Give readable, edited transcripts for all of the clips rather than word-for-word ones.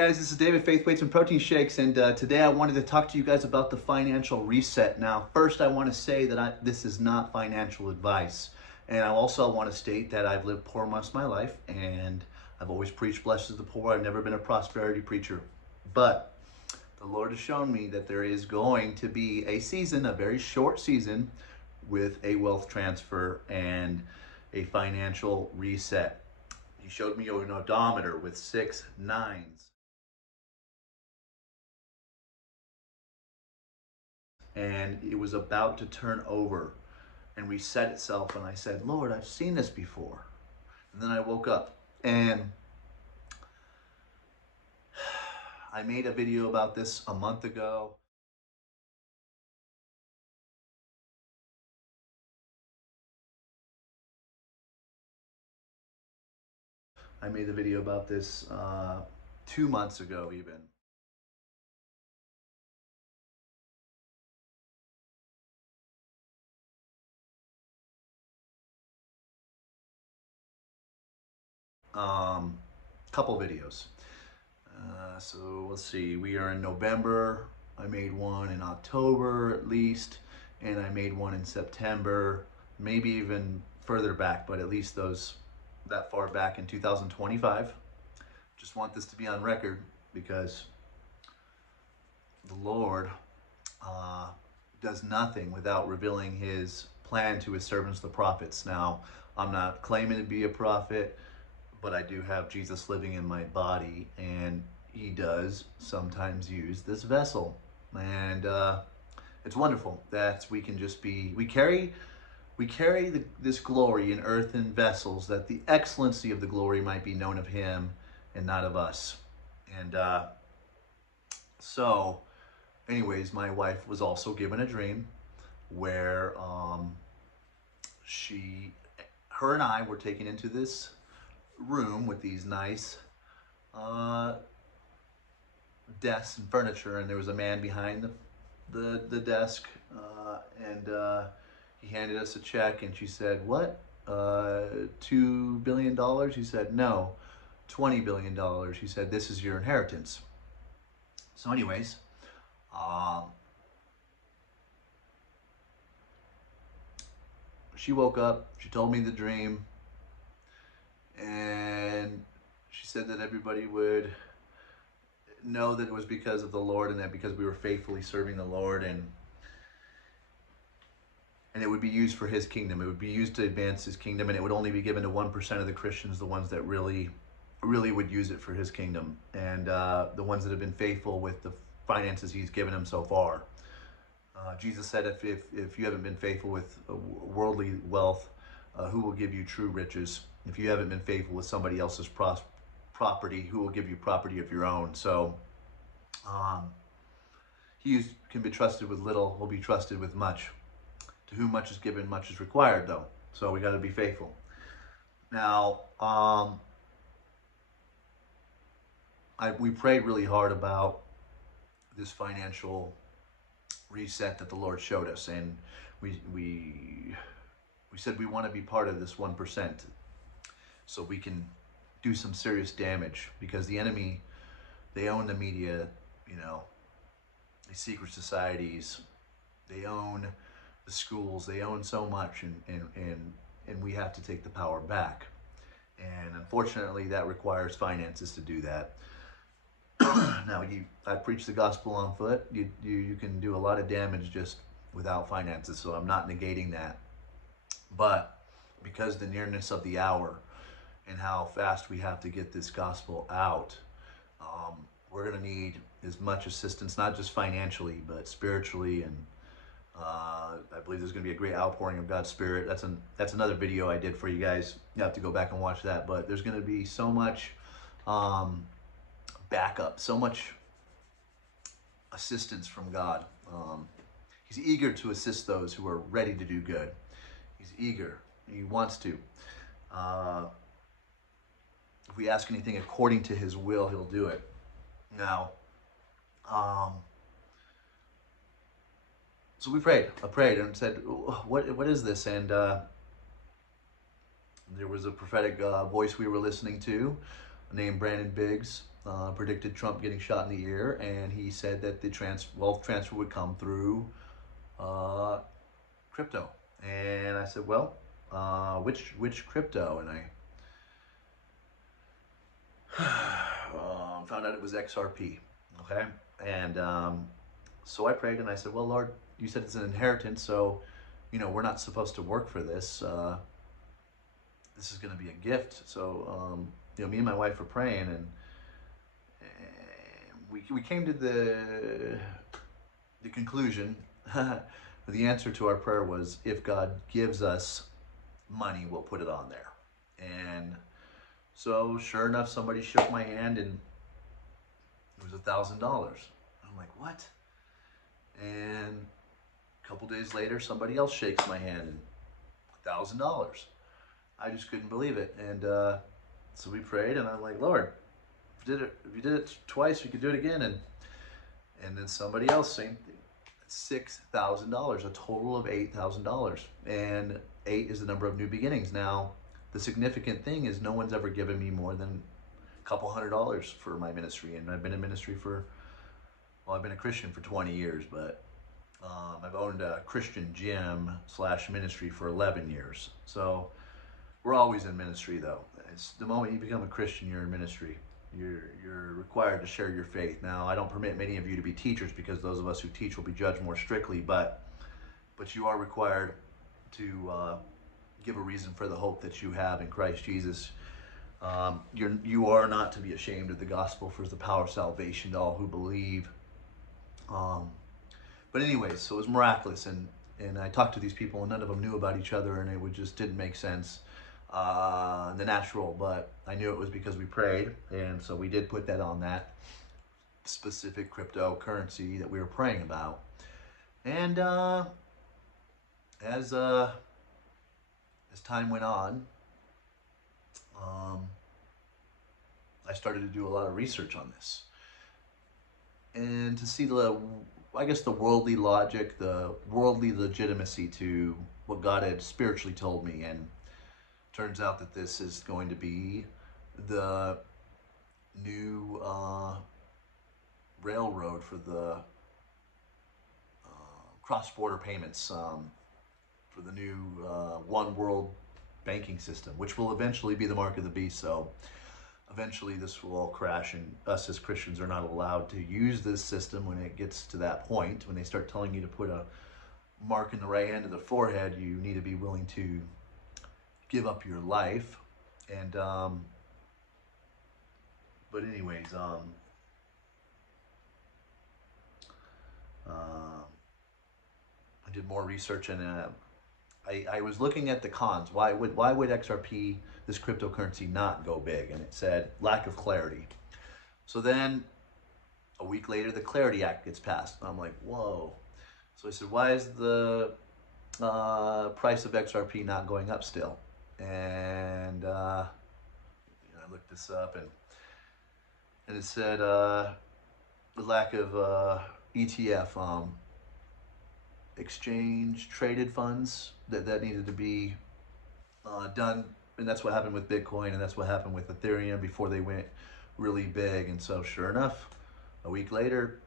guys, this is David, Faith Weights and Protein Shakes, and today I wanted to talk to you guys about the financial reset. Now, first I want to say that this is not financial advice, and I also want to state that I've lived poor most of my life, and I've always preached blessed is the poor. I've never been a prosperity preacher, but the Lord has shown me that there is going to be a season, a very short season, with a wealth transfer and a financial reset. He showed me an odometer with 6 nines. And it was about to turn over and reset itself. And I said, Lord, I've seen this before. And then I woke up and I made a video about this a month ago. I made the video about this 2 months ago even. Couple videos. So let's see, we are in November. I made one in October at least, and I made one in September, maybe even further back, but at least those that far back in 2025. Just want this to be on record because the Lord does nothing without revealing his plan to his servants, the prophets. Now, I'm not claiming to be a prophet, but I do have Jesus living in my body, and he does sometimes use this vessel. And it's wonderful that we can just be, we carry this glory in earthen vessels, that the excellency of the glory might be known of him and not of us. And so anyways, my wife was also given a dream where her and I were taken into this room with these nice desks and furniture, and there was a man behind the desk, and he handed us a check, and she said, "What? $2 billion?" He said, "No, $20 billion." He said, "This is your inheritance." So anyways, she woke up, she told me the dream, and she said that everybody would know that it was because of the Lord, and that because we were faithfully serving the Lord, and it would be used for his kingdom. It would be used to advance his kingdom, and it would only be given to 1% of the Christians, the ones that really would use it for his kingdom, and the ones that have been faithful with the finances he's given them so far. Jesus said, if you haven't been faithful with worldly wealth, who will give you true riches? If you haven't been faithful with somebody else's property, who will give you property of your own? So he who can be trusted with little will be trusted with much. To whom much is given, much is required, though. So we got to be faithful. Now, we prayed really hard about this financial reset that the Lord showed us, and we said we want to be part of this 1%, so we can do some serious damage, because the enemy, they own the media, the secret societies, they own the schools, they own so much, and we have to take the power back. And unfortunately, that requires finances to do that. Now, I preach the gospel on foot. You can do a lot of damage just without finances, so I'm not negating that. But because the nearness of the hour and how fast we have to get this gospel out, we're going to need as much assistance, not just financially, but spiritually. And I believe there's going to be a great outpouring of God's Spirit. That's another video I did for you guys. You have to go back and watch that. But there's going to be so much backup, so much assistance from God. He's eager to assist those who are ready to do good. He's eager. He wants to. If we ask anything according to his will, he'll do it. Now, so we prayed. I prayed and said, what is this? And there was a prophetic voice we were listening to named Brandon Biggs, predicted Trump getting shot in the ear, and he said that the wealth transfer would come through uh, crypto. And I said, well, which crypto? And I found out it was XRP. Okay, and so I prayed and I said, well, Lord, you said it's an inheritance, so we're not supposed to work for this. This is going to be a gift. So me and my wife were praying, and we came to the conclusion. The answer to our prayer was, if God gives us money, we'll put it on there. And so sure enough, somebody shook my hand, and it was $1,000. I'm like, what? And a couple days later, somebody else shakes my hand, and $1,000. I just couldn't believe it. And so we prayed, and I'm like, Lord, if you did it twice, you could do it again. And then somebody else, same thing, $6,000, a total of $8,000. And 8 is the number of new beginnings. Now, the significant thing is no one's ever given me more than a couple $100 for my ministry. And I've been in ministry I've been a Christian for 20 years, but I've owned a Christian gym / ministry for 11 years. So we're always in ministry, though. It's the moment you become a Christian, you're in ministry. You're required to share your faith. Now, I don't permit many of you to be teachers, because those of us who teach will be judged more strictly, but you are required to give a reason for the hope that you have in Christ Jesus. You are not to be ashamed of the gospel, for it's the power of salvation to all who believe. But anyways, so it was miraculous, and I talked to these people, and none of them knew about each other, and it just didn't make sense. The natural, but I knew it was because we prayed, and so we did put that on that specific cryptocurrency that we were praying about. And as time went on, I started to do a lot of research on this, and to see the worldly logic, the worldly legitimacy to what God had spiritually told me. And turns out that this is going to be the new railroad for the cross-border payments, for the new one world banking system, which will eventually be the mark of the beast. So eventually this will all crash, and us as Christians are not allowed to use this system when it gets to that point. When they start telling you to put a mark in the right hand of the forehead, you need to be willing to give up your life. And but anyways, I did more research, and I was looking at the cons. Why would XRP, this cryptocurrency, not go big? And it said lack of clarity. So then a week later, the Clarity Act gets passed. And I'm like, whoa. So I said, why is the price of XRP not going up still? And I looked this up, and it said the lack of ETF, exchange traded funds that needed to be done. And that's what happened with Bitcoin, and that's what happened with Ethereum before they went really big. And so sure enough, a week later,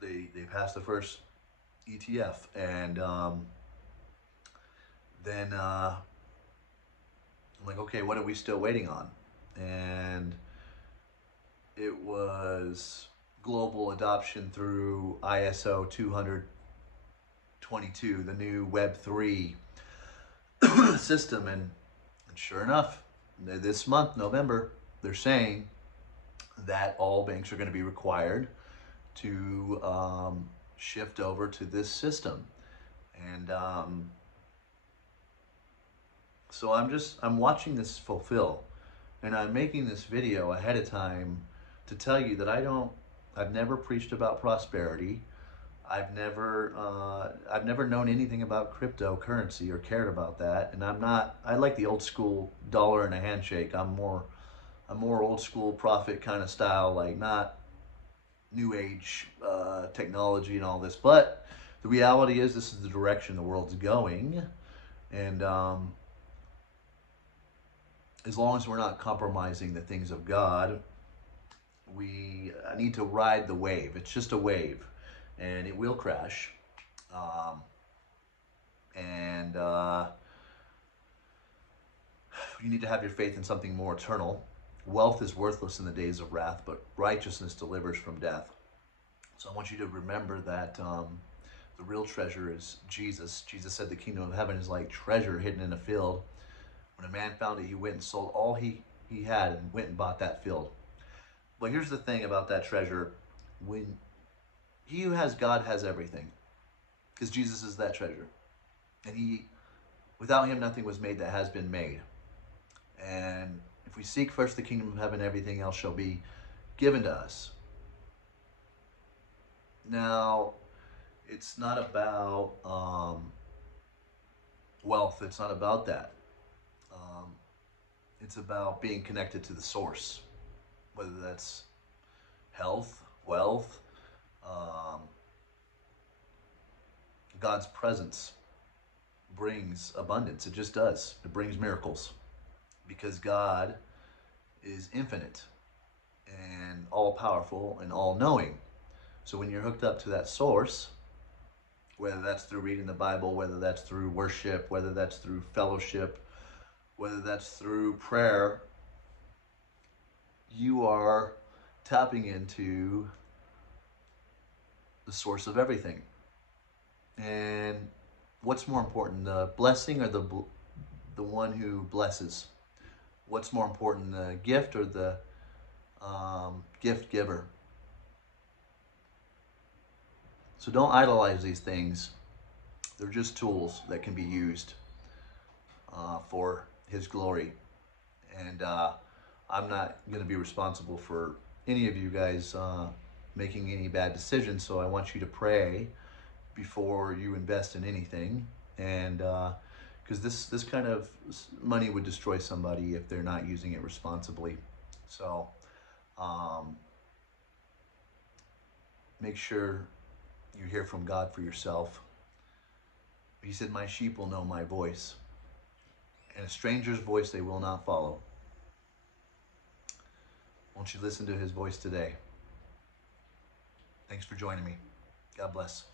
they passed the first ETF. And then I'm like, okay, what are we still waiting on? And it was global adoption through ISO 20022, the new Web3 system. And sure enough, this month, November, they're saying that all banks are going to be required to shift over to this system. And so I'm watching this fulfill, and I'm making this video ahead of time to tell you that I've never preached about prosperity. I've never known anything about cryptocurrency or cared about that. And I like the old school dollar and a handshake. I'm more old school prophet kind of style, like not new age technology and all this. But the reality is, this is the direction the world's going. And as long as we're not compromising the things of God, We need to ride the wave. It's just a wave, and it will crash. Um, and You need to have your faith in something more eternal. Wealth is worthless in the days of wrath, but righteousness delivers from death. So I want you to remember that the real treasure is Jesus. Jesus said the kingdom of heaven is like treasure hidden in a field. When a man found it, he went and sold all he had and went and bought that field. But here's the thing about that treasure. When he who has God has everything, because Jesus is that treasure. And without him, nothing was made that has been made. And if we seek first the kingdom of heaven, everything else shall be given to us. Now, it's not about wealth. It's not about that. Um, it's about being connected to the source, whether that's health, wealth, um, God's presence brings abundance. It just does. It brings miracles because God is infinite and all powerful and all knowing. So when you're hooked up to that source, whether that's through reading the Bible, whether that's through worship, whether that's through fellowship, whether that's through prayer, you are tapping into the source of everything. And what's more important, the blessing or the one who blesses? What's more important, the gift or the gift giver? So don't idolize these things. They're just tools that can be used for His glory. And I'm not going to be responsible for any of you guys making any bad decisions. So I want you to pray before you invest in anything. And because this kind of money would destroy somebody if they're not using it responsibly. So make sure you hear from God for yourself. He said, "My sheep will know my voice, and a stranger's voice they will not follow." Won't you listen to His voice today? Thanks for joining me. God bless.